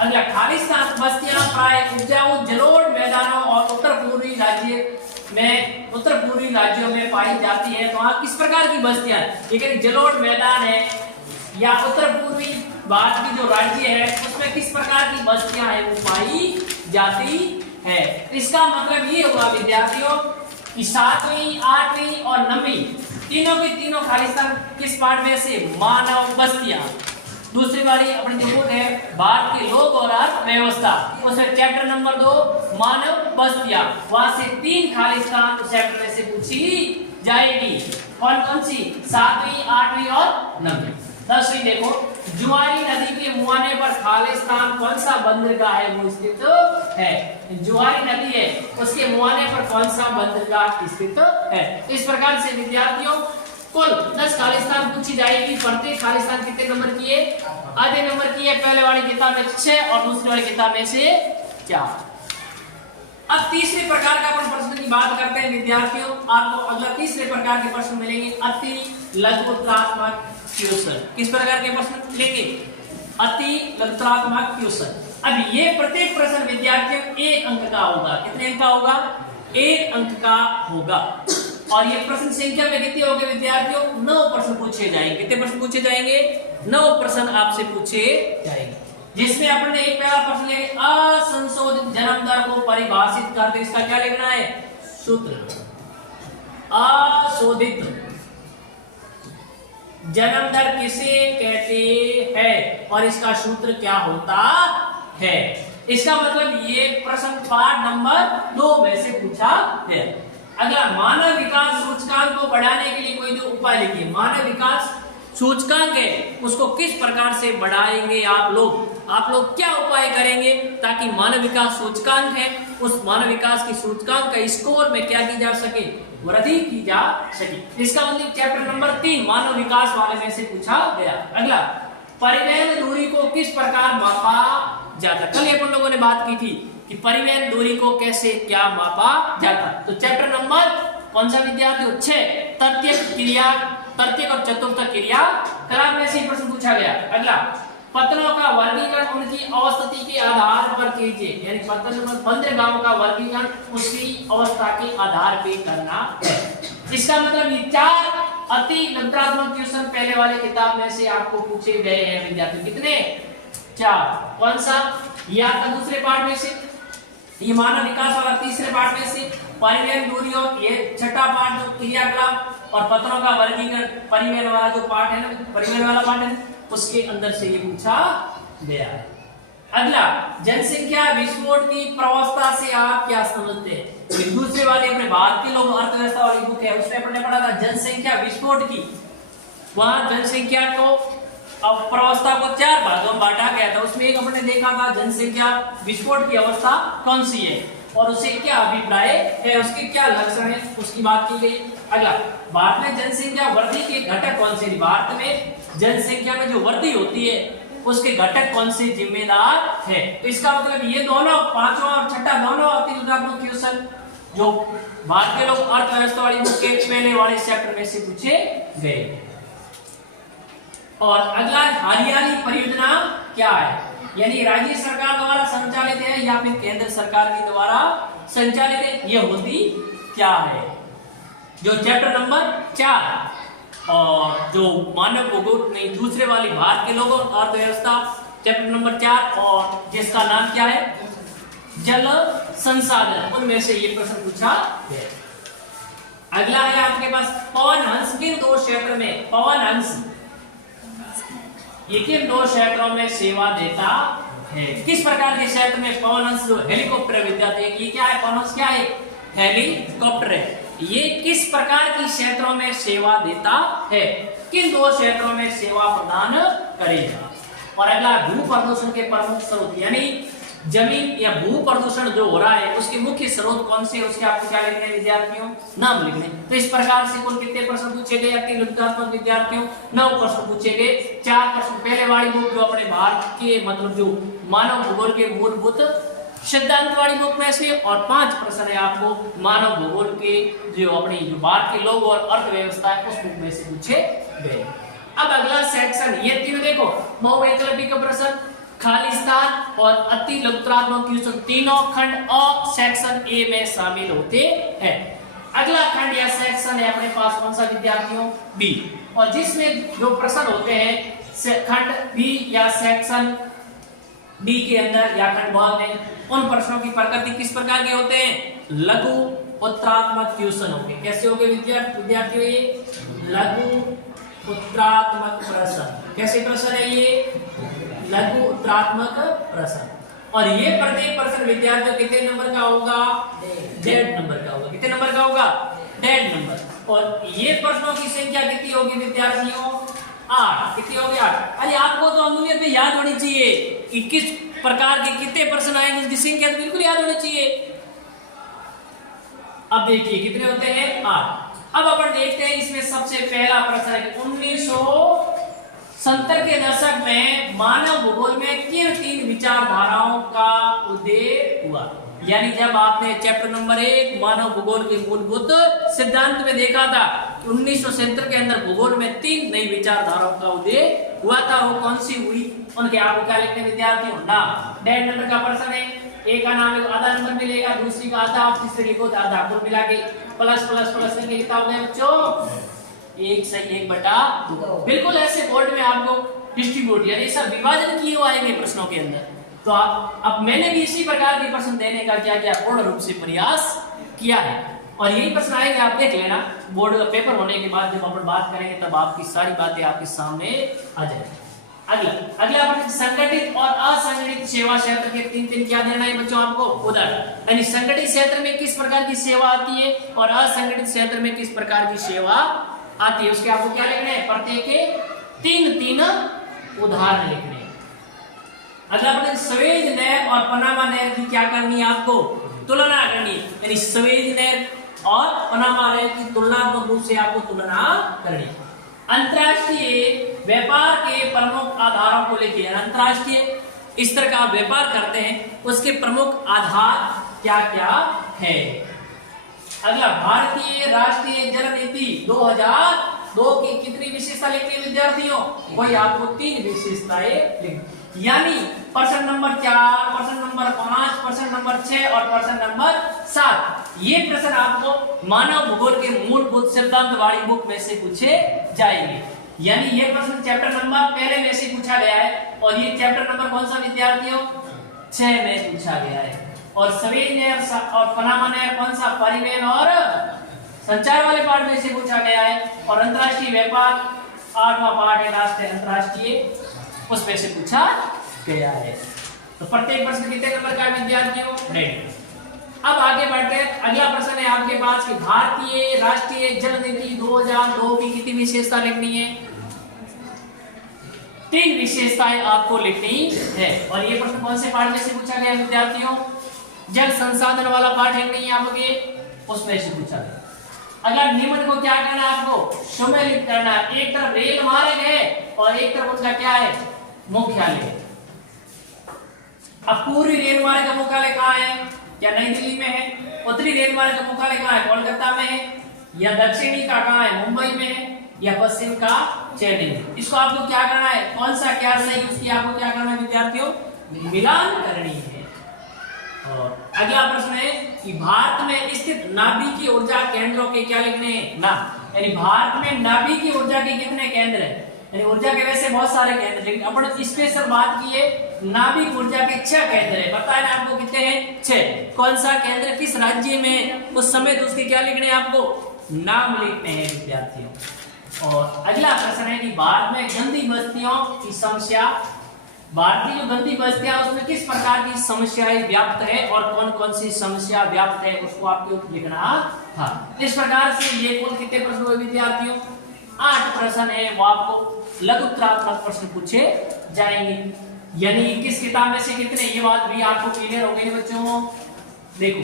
अगला, खालिस्तान बस्तियां प्राय उपजाऊ जलोढ़ मैदानों और उत्तर पूर्वी राज्यों में पाई जाती है। तो वहां किस प्रकार की बस्तियां? लेकिन जलोढ़ मैदान है या उत्तर पूर्वी भारत की जो राज्य है उसमें किस प्रकार की बस्तियां है वो पाई जाती है। इसका मतलब ये हुआ विद्यार्थियों कि 7वीं, 8वीं और 9वीं तीनों की तीनों खालिस्तान किस पार्ट में से? मानव बस्तियां। दूसरी वाली अपनी जो बुक है भारत के लोक और अर्थव्यवस्था, उसमें चैप्टर नंबर 2 मानव बस्तियां, वहां से 3 खालिस्तान उस चैप्टर में से पूछी जाएगी। कौन कौन सी? 7वीं, 8वीं और 9वीं। 10वीं देखो, जुआरी नदी के मुहाने पर खालिस्तान कौन सा बंदरगाह है वो स्थित है? जुआरी नदी है उसके मुहाने पर कौन सा बंदरगाह स्थित है? इस प्रकार से विद्यार्थियों कुल 10 खालिस्तान पूछी जाएगी। प्रत्येक खालिस्तान कितने नंबर की है? आधे नंबर की है। पहले वाली किताब में 6 और दूसरी वाली किताब में से 4। अब तीसरे प्रकार का अपन प्रश्न की बात करते हैं विद्यार्थियों। आपको अगला तीसरे प्रकार के प्रश्न मिलेंगे, अति लघुत्रात्मक क्वेश्चन। किस प्रकार के प्रश्न मिलेंगे? अति लघुत्रात्मक क्वेश्चन। अब ये प्रत्येक प्रश्न विद्यार्थियों 1 अंक का होगा। कितने अंक का होगा? 1 अंक का होगा। और ये प्रश्न संख्या में कितने हो गए विद्यार्थियों? 9 प्रश्न पूछे जाएंगे। कितने प्रश्न पूछे जाएंगे? 9 प्रश्न आपसे पूछे जाएंगे, जिसमें अपने एक पहला प्रश्न ले असंशोधित जन्म दर को परिभाषित करते, इसका क्या लिखना है? सूत्र। अशोधित जन्म दर किसे कहते हैं और इसका सूत्र क्या होता है? इसका मतलब ये प्रश्न पाठ नंबर 2 में से पूछा है। अगला, मानव विकास सूचकांक को बढ़ाने के लिए कोई जो उपाय लिखिए। मानव विकास सूचकांक है, उसको किस प्रकार से बढ़ाएंगे आप लोग क्या उपाय करेंगे ताकि मानव विकास सूचकांक है, उस मानव विकास की सूचकांक का स्कोर में क्या की जा सके? वृद्धि की जा सके। इसका मतलब चैप्टर नंबर 3 मानव विकास वाले में से पूछा गया। अगला, परिवहन दूरी को किस प्रकार मापा जाता? कल अपन लोगों ने बात की थी कि परिवहन दूरी को कैसे क्या मापा जाता। तो चैप्टर नंबर कौन सा विद्यार्थियों? 6 तर्क और चतुर्थ क्रिया कलाम में से प्रश्न पूछा गया। अगला, पत्तनों का वर्गीकरण उनकी अवस्थिति के आधार पर कीजिए, यानी बंदरगाहों का वर्गीकरण उसकी अवस्था के आधार पे करना है। इसका मतलब ये 4 अति लब्धात्मक क्वेश्चन पहले वाले किताब में से आपको पूछे गए हैं विद्यार्थी। कितने? 4। कौन सा? ये आपका दूसरे पार्ट में से, ये मानव विकास वाला तीसरे पार्ट में से, परिवहन दूरी और ये छठा पार्ट जो क्रियाकलाप और पत्रों का वर्गीकरण परिवहन वाला जो पार्ट है ना, परिवहन वाला पार्ट है, उसके अंदर से ये पूछा गया है। अगला, जनसंख्या विस्फोट की प्रवस्था से आप क्या समझते हैं? दूसरे वाले अपने भारत के लोग अर्थव्यवस्था वाली बुक है, उसमें अपने पढ़ा था जनसंख्या विस्फोट की। वहां जनसंख्या को अब प्रवस्था को 4 भागों में बांटा गया था। उसमें एक अपने देखा था जनसंख्या विस्फोट की अवस्था कौन सी है और उसे क्या अभिप्राय है, उसके क्या लक्षण है, उसकी बात की गई। अगला, भारत में जनसंख्या वृद्धि के घटक कौन से? भारत में जनसंख्या में जो वृद्धि होती है उसके घटक कौन से जिम्मेदार है? तो इसका मतलब ये दोनों, पांचवा और छठा दोनों अति लब्धात्मक क्वेश्चन जो भारत के लोग अर्थव्यवस्था वाली बुक के पहले वाले चैप्टर में से पूछे गए। और अगला, हरियाली परियोजना क्या है? यानी राज्य सरकार द्वारा संचालित है या फिर केंद्र सरकार के द्वारा संचालित है, ये होती क्या है? जो चैप्टर नंबर 4 और जो मानव भूगोल नहीं दूसरे वाली भारत के लोगों अर्थव्यवस्था चैप्टर नंबर 4 और जिसका नाम क्या है? जल संसाधन, उनमें से ये प्रश्न पूछा है। अगला है आपके पास पवन हंस किन 2 क्षेत्र में? पवन हंस ये किन 2 क्षेत्रों में सेवा देता है? किस प्रकार के क्षेत्र में पवन हंस जो हेलीकॉप्टर विद्यार्थी, ये क्या है? पवन हंस क्या है? हेलीकॉप्टर है। ये किस प्रकार की क्षेत्रों में सेवा देता है? किन 2 क्षेत्रों में सेवा प्रदान करेगा? और अगला, भू प्रदूषण के प्रमुख स्रोत, यानी जमीन या भू प्रदूषण जो हो रहा है उसके मुख्य स्रोत कौन से, उसके आपको क्या लिखने विद्यार्थियों? नाम लिखने। तो इस प्रकार से कुल कितने प्रश्न पूछे गए अति लब्धात्मक विद्यार्थियों? 9 प्रश्न पूछे गए। 4 प्रश्न पहले वाली बुक जो अपने भारत के मतलब जो मानव भूगोल के मूलभूत सिद्धांत वाली बुक में से, और 5 प्रश्न है आपको मानव भूगोल के जो अपनी जो भारत के लोग और अर्थव्यवस्था है उस बुक में से पूछे गए। अब अगला सेक्शन, ये तीनों देखो, बहुवैकल्पिक प्रश्न, खाली स्थान और अति लब्धात्मक क्वेश्चन तीनों खंड अ सेक्शन ए में शामिल होते हैं। अगला खंड या सेक्शन है अपने पास कौन सा विद्यार्थियों? बी, और जिसमें जो प्रश्न होते हैं खंड बी या सेक्शन बी के अंदर या खंड ब में, उन प्रश्नों की प्रकृति किस प्रकार के होते हैं? लघु उत्तरात्मक क्वेश्चन होंगे। कैसे होंगे विद्यार्थियों? ये लघु उत्तरात्मक प्रश्न। कैसे प्रश्न है ये? लघु उत्तरात्मक प्रश्न। और ये प्रत्येक प्रश्न विद्यार्थियों कितने नंबर का होगा? 1.5 नंबर का होगा। कितने नंबर का होगा? 1.5 नंबर। और ये प्रश्नों की संख्या कितनी होगी विद्यार्थियों? 8। कितनी होगी? 8। अरे आपको तो अमूल्यत में याद होनी चाहिए कि किस प्रकार के कितने प्रश्न आएंगे, उसकी संख्या तो बिल्कुल याद होनी चाहिए। अब देखिए कितने होते हैं? 8। अब अपन देखते हैं इसमें सबसे पहला प्रश्न है कि 1970 के दशक में मानव भूगोल में किन 3 विचारधाराओं का उदय हुआ? यानी जब आपने चैप्टर नंबर 1 मानव भूगोल के मूलभूत सिद्धांत में देखा था 1970 के अंदर भूगोल में 3 नई विचारधाराओं का उदय हुआ था, वो कौन सी हुई? उनके आपको क्या लिखने विद्यार्थियों? नाम। 1.5 नंबर का प्रश्न है, एक का नाम आधा नंबर मिलेगा, दूसरी का आधा, तीसरी को आधा, कुल मिला के प्लस प्लस प्लस करके कितना हो गया बच्चों 1 सही 1/2। बिल्कुल ऐसे बोर्ड में आपको डिस्ट्रीब्यूट यानी ऐसा विभाजन किए हुए आएंगे प्रश्नों के अंदर। तो अब मैंने भी इसी प्रकार के प्रश्न देने का क्या क्या पूर्ण रूप से प्रयास किया है और यही प्रश्न आएंगे, आप देख लेना बोर्ड का पेपर होने के बाद जब अपन बात करेंगे तब आपकी सारी बातें आपके सामने आ जाएंगी। अगला प्रश्न संगठित और असंगठित सेवा क्षेत्र के तीन क्या देना है बच्चों आपको उदाहरण, यानी संगठित क्षेत्र में किस प्रकार की सेवा आती है और असंगठित क्षेत्र में किस प्रकार की सेवा आती है, उसके आपको क्या लिखना है, प्रत्येक के तीन उदाहरण लिखने हैं। अगला प्रश्न सवेज नहर और पनामा नहर की क्या करनी है आपको, तुलना करनी है, यानी सवेज नहर और पनामा नहर की तुलनात्मक रूप से आपको तुलना करनी है। अंतरराष्ट्रीय व्यापार के प्रमुख आधारों को लेके, अंतरराष्ट्रीय स्तर का आप व्यापार करते हैं उसके प्रमुख आधार क्या क्या है। अगला भारतीय राष्ट्रीय जल नीति 2002 की कितनी विशेषता लिखनी है विद्यार्थियों, वही आपको 3 विशेषताएं लिखनी, यानी प्रश्न नंबर 4, प्रश्न नंबर 5, प्रश्न नंबर 6 और प्रश्न नंबर 7 ये प्रश्न आपको मानव भूगोल के मूलभूत सिद्धांत वाली बुक में से पूछे जाएंगे। यानी ये प्रश्न चैप्टर नंबर पहले में से पूछा गया है और ये चैप्टर नंबर कौन सा विद्यार्थियों 6 में पूछा गया है। और सवेज नहर और पनामा नहर कौन सा, परिवहन और संचार वाले पार्ट में से पूछा गया है। और अंतरराष्ट्रीय व्यापार 8वां पार्ट है राष्ट्रीय अंतरराष्ट्रीय, उसमें से पूछा गया है। तो प्रत्येक प्रश्न कितने नंबर का विद्यार्थियों 100। अब आगे बढ़ते हैं, अगला प्रश्न है आपके पास कि भारतीय राष्ट्रीय जल नीति 2002 की कितनी विशेषता लिखनी है, 3 विशेषताएं आपको लिखनी है। और ये प्रश्न कौन से पार्ट में से पूछा गया विद्यार्थियों, जल संसाधन वाला पार्ट है नहीं आपके, उसमें से पूछा गया। अगर निम्न को क्या करना है आपको सुमेलित करना है, एक तरफ रेल मार्ग है और एक तरफ उनका क्या है मुख्यालय। अब पूर्वी रेल मार्ग का मुख्यालय कहाँ है, क्या नई दिल्ली में है, उत्तरी रेल मार्ग का मुख्यालय कहाँ है कोलकाता में है, या दक्षिणी का कहाँ है मुंबई में है, या पश्चिम का चेन्नई। इसको आपको क्या करना है, कौन सा क्या सही उसकी आपको क्या करना है विद्यार्थियों मिलान करनी है। और अगला प्रश्न है कि भारत में स्थित नाभिकीय ऊर्जा केंद्रों के क्या लिखने हैं ना, यानी भारत में नाभिकीय ऊर्जा के कितने केंद्र हैं, यानी ऊर्जा के वैसे बहुत सारे केंद्र, लेकिन अपन स्पेशल बात की है नाभिक ऊर्जा के 6 केंद्र है। बताया ना आपको कितने हैं 6, कौन सा केंद्र किस राज्य में उस समय तो उसके क्या लिखने हैं आपको नाम लिखते हैं विद्यार्थियों। और अगला प्रश्न है कि भारत में गंदी बस्तियों की समस्या, भारतीय जो गंदी बस्तियां उसमें किस प्रकार की समस्याएं व्याप्त है और कौन कौन सी समस्या व्याप्त है उसको आपको लिखना था। इस प्रकार से ये कुल कितने प्रश्न हुए विद्यार्थियों 8 प्रश्न है, वो आपको लघुत्तरात्मक प्रश्न पूछे जाएंगे। यानी किस किताब में से कितने, ये बात भी आपको क्लियर हो गई बच्चों। देखो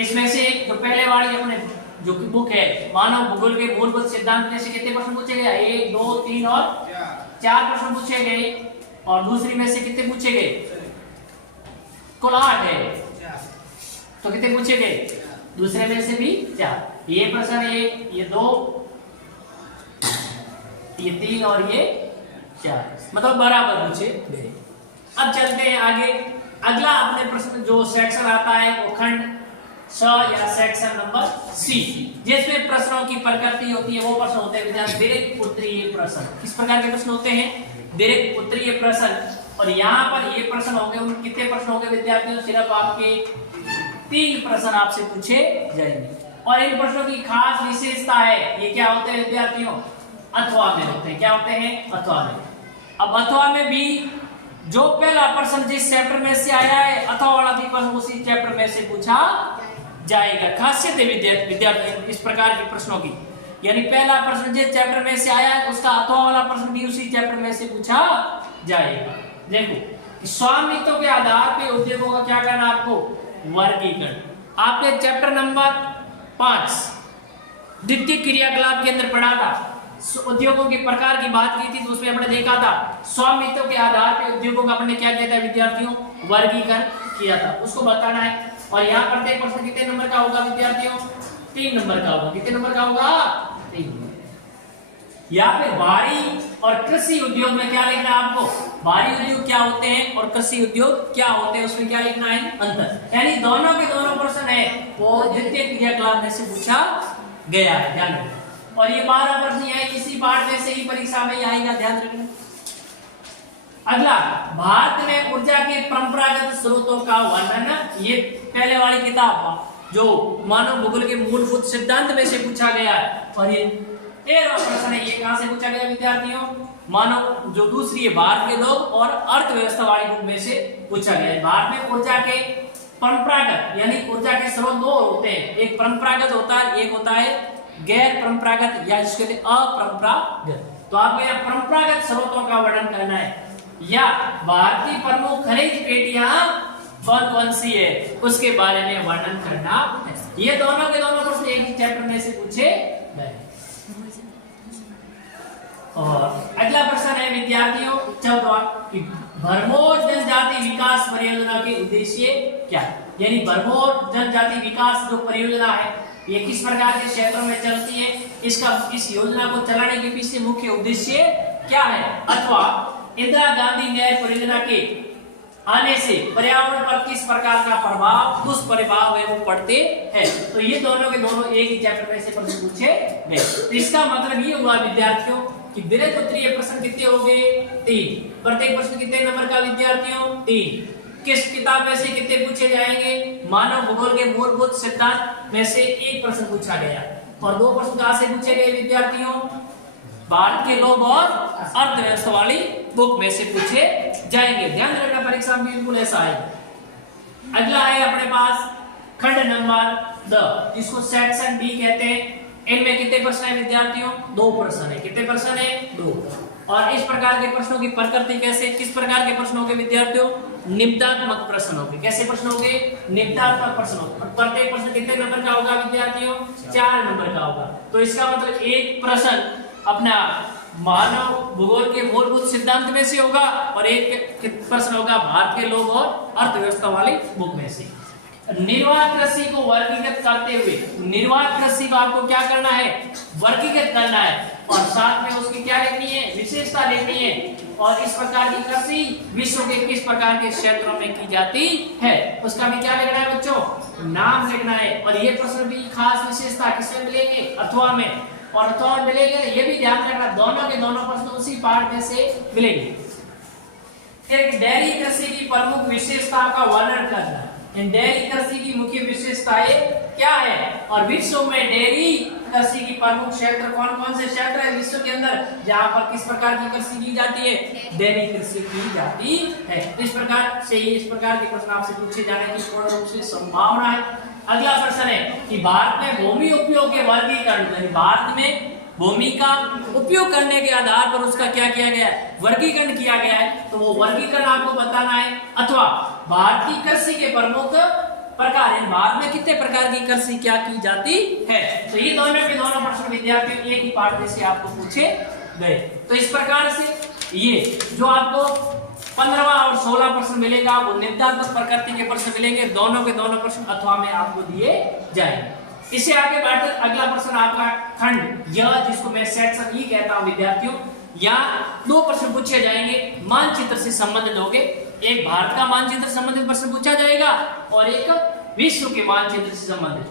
इसमें से जो पहले वाली अपने जो की बुक है मानव भूगोल के मूलभूत सिद्धांत में से कितने प्रश्न पूछे गए, 1 2 3 और 4 प्रश्न पूछे गए। और दूसरी में से कितने पूछे गए, कुल 8 है, तो कितने पूछे गए दूसरे में से भी 4। ये प्रश्न 1, ये 2, ये 3 और ये 4, मतलब बराबर पूछे गए। अब चलते हैं आगे, अगला अपने प्रश्न जो सेक्शन आता है वो खंड 6 या सेक्शन नंबर सी, जिसमें प्रश्नों की प्रकृति होती है। वो प्रश्न होते हैं विद्यार्थी दीर्घ उत्तरीय प्रश्न। किस प्रकार के प्रश्न होते हैं, दीर्घ उत्तरीय प्रश्न। और यहाँ पर ये प्रश्न हो गए, कितने प्रश्न हो गए विद्यार्थियों, सिर्फ आपके 3 प्रश्न आपसे पूछे जाएंगे। और इन प्रश्नों की खास विशेषता है, ये क्या होते हैं विद्यार्थियों अथवा में होते हैं। क्या होते हैं अथवा में। अब अथवा में भी जो पहला प्रश्न जिस चैप्टर में से आया है अथवा वाला भी प्रश्न उसी चैप्टर में से पूछा जाएगा। खासियत है विद्यार्थी इस प्रकार के प्रश्नों की, यानी पहला प्रश्न जिस चैप्टर में से आया है उसका अथवा वाला प्रश्न भी उसी चैप्टर में से पूछा जाएगा। देखो स्वामित्व के आधार पे उद्योगों का क्या करना आपको वर्गीकरण। आपने चैप्टर नंबर 5 द्वितीय क्रियाकलाप के अंदर पढ़ा था, उद्योगों के प्रकार की बात की थी, तो उसमें हमने देखा था स्वामित्व के आधार पे उद्योगों का हमने क्या किया था विद्यार्थियों वर्गीकरण किया था, उसको बताना है। और यहाँ प्रत्येक प्रश्न कितने नंबर का होगा विद्यार्थियों 3 नंबर का होगा। कितने नंबर का होगा 3। या फिर भारी और कृषि उद्योग में क्या लिखना है आपको, भारी उद्योग क्या होते हैं और कृषि उद्योग क्या होते हैं, उसमें क्या लिखना है अंतर। यानी दोनों के दोनों प्रश्न प्रश्न है वो द्वितीय क्रियाकलाप में से पूछा गया है, ध्यान रखना। और ये 12 प्रश्न है इसी पाठ में से ही परीक्षा में आएगा, ध्यान रखना। अगला, भारत में ऊर्जा के परंपरागत स्रोतों का वर्णन। ये पहले वाली किताब जो मानव भूगोल के मूलभूत सिद्धांत में से पूछा गया है। और ये 13वां प्रश्न है, ये कहां से पूछा गया विद्यार्थियों? मानव जो दूसरी है भारत के लोग और अर्थव्यवस्था वाली बुक में से पूछा गया है। भारत में ऊर्जा के परंपरागत यानी ऊर्जा के स्रोत दो होते हैं, एक परंपरागत होता है, एक होता है गैर परंपरागत या जिसके लिए अपरंपरागत। तो आपको यहाँ परंपरागत स्रोतों का वर्णन करना है या भारत की प्रमुख खनिज पेटियां कौन कौन सी है उसके बारे में वर्णन करना है। ये दोनों के दोनों प्रश्न एक ही चैप्टर में से पूछे गए। और अगला प्रश्न है विद्यार्थियों 14वां कि भरमौर जनजाति विकास परियोजना के उद्देश्य क्या? यानी भरमौर जनजाति विकास जो परियोजना है ये किस प्रकार के क्षेत्रों में चलती है, इस योजना को चलाने के पीछे मुख्य उद्देश्य क्या है, अथवा इंदिरा गांधी नहर परियोजना के आने से पर्यावरण पर किस प्रकार का प्रभाव दुष्प्रभाव है वो पढ़ते हैं। तो ये दोनों के दोनों एक ही चैप्टर में से प्रश्न पूछे गए। तो इसका मतलब ये हुआ विद्यार्थियों कि दीर्घ उत्तरीय प्रश्न कितने हो गए? 3। प्रत्येक प्रश्न कितने नंबर का विद्यार्थियों? 3। किस किताब में से कितने पूछे जाएंगे? मानव भूगोल के मूलभूत सिद्धांत में से एक प्रश्न पूछा गया और 2 प्रश्न कहां से पूछे गए विद्यार्थियों? भारत के लोग और अर्थव्यवस्था वाली बुक में से पूछे जाएंगे। ध्यान रखना परीक्षा में बिल्कुल ऐसा है। अगला है अपने पास खंड नंबर 10 जिसको सेक्शन बी कहते हैं। इनमें कितने प्रश्न है विद्यार्थियों? 2 प्रश्न है। कितने प्रश्न है? 2। और इस प्रकार के प्रश्नों की प्रकृति कैसे, किस प्रकार के प्रश्न होंगे विद्यार्थियों? निबंधात्मक प्रश्न होंगे। कैसे प्रश्न होंगे? निबंधात्मक प्रश्न होंगे। प्रत्येक प्रश्न कितने नंबर का होगा विद्यार्थियों? 4 नंबर का होगा। तो इसका मतलब एक प्रश्न अपना मानव भूगोल के मूलभूत सिद्धांत में से होगा और एक प्रश्न होगा भारत के लोग और अर्थव्यवस्था वाली बुक में से। निर्वाह कृषि को वर्गीकृत करते हुए, निर्वाह कृषि को आपको क्या करना है? वर्गीकृत करना है और साथ में उसकी क्या लेनी है? विशेषता लेनी है। और इस प्रकार की कृषि विश्व के किस प्रकार के क्षेत्रों में की जाती है उसका भी क्या लिखना है बच्चों? नाम लिखना है। और ये प्रश्न भी खास विशेषता किसमें मिलेंगे? अथवा में। और अथवा में मिलेंगे, ये भी ध्यान रखना दोनों के दोनों प्रश्न उसी पाठ में से मिलेंगे। एक डेयरी कृषि की प्रमुख विशेषताओं का वर्णन करना। डेयरी कृषि की मुख्य विशेषताएं क्या है और विश्व में डेयरी कृषि की प्रमुख क्षेत्र कौन कौन से क्षेत्र है विश्व के अंदर जहां पर किस प्रकार की कृषि की जाती है? डेयरी कृषि की जाती है। इस प्रकार से इस प्रकार के प्रश्न आपसे पूछे जाने की पूर्ण रूप से संभावना है। अगला प्रश्न है कि भारत में भूमि उपयोग के वर्गीकरण, यानी भारत में भूमि का उपयोग करने के आधार पर उसका क्या किया गया है? वर्गीकरण किया गया है। तो वो वर्गीकरण आपको बताना है। अथवा भारत की कृषि के प्रमुख प्रकार है, भारत में कितने प्रकार की कृषि क्या की जाती है। तो ये दोनों के दोनों प्रश्न विद्यार्थियों एक ही पाठ में से आपको पूछे गए। तो इस प्रकार से ये जो आपको 15वां और 16 प्रश्न मिलेगा वो निबंधात्मक प्रकृति के प्रश्न मिलेंगे। दोनों के दोनों प्रश्न अथवा में आपको दिए जाएंगे। इससे आगे बढ़कर अगला प्रश्न आपका खंड यह जिसको मैं सेक्शन ई कहता हूं विद्यार्थियों, यहाँ 2 प्रश्न पूछे जाएंगे मानचित्र से संबंधित होंगे। एक भारत का मानचित्र संबंधित प्रश्न पूछा जाएगा और एक विश्व के मानचित्र से संबंधित।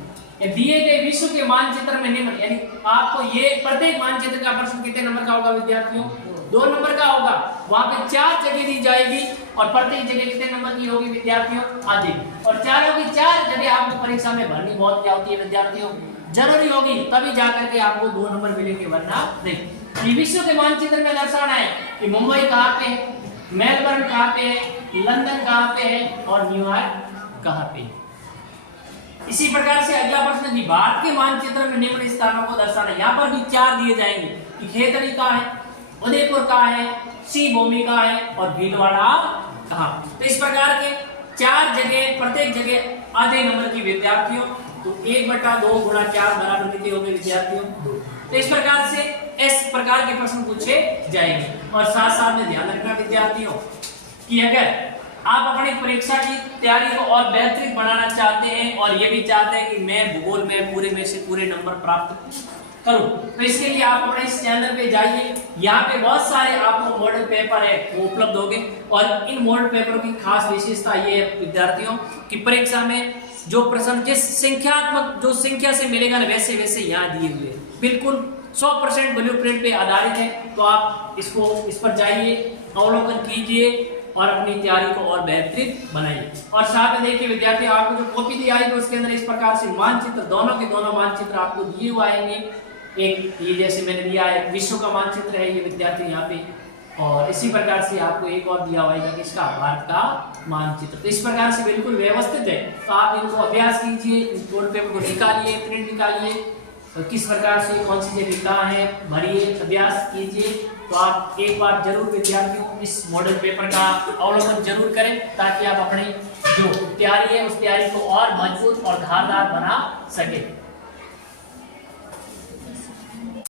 दिए गए विश्व के मानचित्र में निम्न, यानी आपको ये प्रत्येक मानचित्र का प्रश्न कितने नंबर का होगा विद्यार्थियों? 2 नंबर का होगा। वहां पे 4 जगह दी जाएगी और प्रत्येक जगह कितने नंबर की होगी विद्यार्थियों? आधी। और चारों की 4 जगह आपको परीक्षा में भरनी बहुत क्या होती है विद्यार्थियों? जरूरी होगी, तभी जाकर के आपको 2 नंबर मिलेंगे, वरना नहीं। ये विश्व के मानचित्र में दर्शाना है कि मुंबई कहाँ पे है, मेलबर्न कहाँ पे है, लंदन कहाँ पे है और न्यूयॉर्क कहाँ पे है। इसी प्रकार से अगला प्रश्न कि भारत के मानचित्र में निम्न स्थानों को दर्शाना। यहाँ पर भी 4 दिए जाएंगे कि खेतड़ी कहाँ है, उदयपुर कहाँ है, सी भूमि कहाँ है और भीलवाड़ा कहाँ। तो इस प्रकार के 4 जगह, प्रत्येक जगह आधे नंबर की विद्यार्थियों। तो 1/2 × 4 बराबर कितने होंगे विद्यार्थियों? 2। तो इस प्रकार से इस प्रकार के प्रश्न पूछे जाएंगे। और साथ साथ में ध्यान रखना विद्यार्थियों कि अगर आप अपनी परीक्षा की तैयारी को और बेहतरीन बनाना चाहते हैं और ये भी चाहते हैं कि मैं भूगोल में पूरे में से पूरे नंबर प्राप्त करूं, तो इसके लिए आप अपने इस चैनल पे जाइए। यहाँ पे बहुत सारे आपको मॉडल पेपर है वो उपलब्ध होंगे और इन मॉडल पेपर की खास विशेषता ये है विद्यार्थियों कि परीक्षा में जो प्रश्न जिस संख्यात्मक जो संख्या से मिलेगा ना वैसे वैसे यहाँ दिए हुए हैं। बिल्कुल 100% ब्लूप्रिंट पे आधारित है। तो आप इस पर जाइए, अवलोकन कीजिए और अपनी तैयारी को और बेहतरीन बनाइए। और साथ में देखिए विद्यार्थी, आपको जो कॉपी दी आएगी उसके अंदर इस प्रकार से मानचित्र, दोनों के दोनों मानचित्र आपको दिए हुए आएंगे। एक ये जैसे मैंने दिया है विश्व का मानचित्र है ये विद्यार्थी यहाँ पे, और इसी प्रकार से आपको एक और दिया होगा कि इसका भारत का मानचित्र। तो इस प्रकार से बिल्कुल व्यवस्थित है। तो आप इनको अभ्यास कीजिए, बोर्ड पेपर को निकालिए, प्रिंट निकालिए, तो किस प्रकार से कौन सी जगह कहाँ है भरिए, अभ्यास कीजिए। तो आप एक बार जरूर विद्यार्थियों इस मॉडल पेपर का अवलोकन जरूर करें, ताकि आप अपनी जो तैयारी है उस तैयारी को और मजबूत और धारदार बना सके।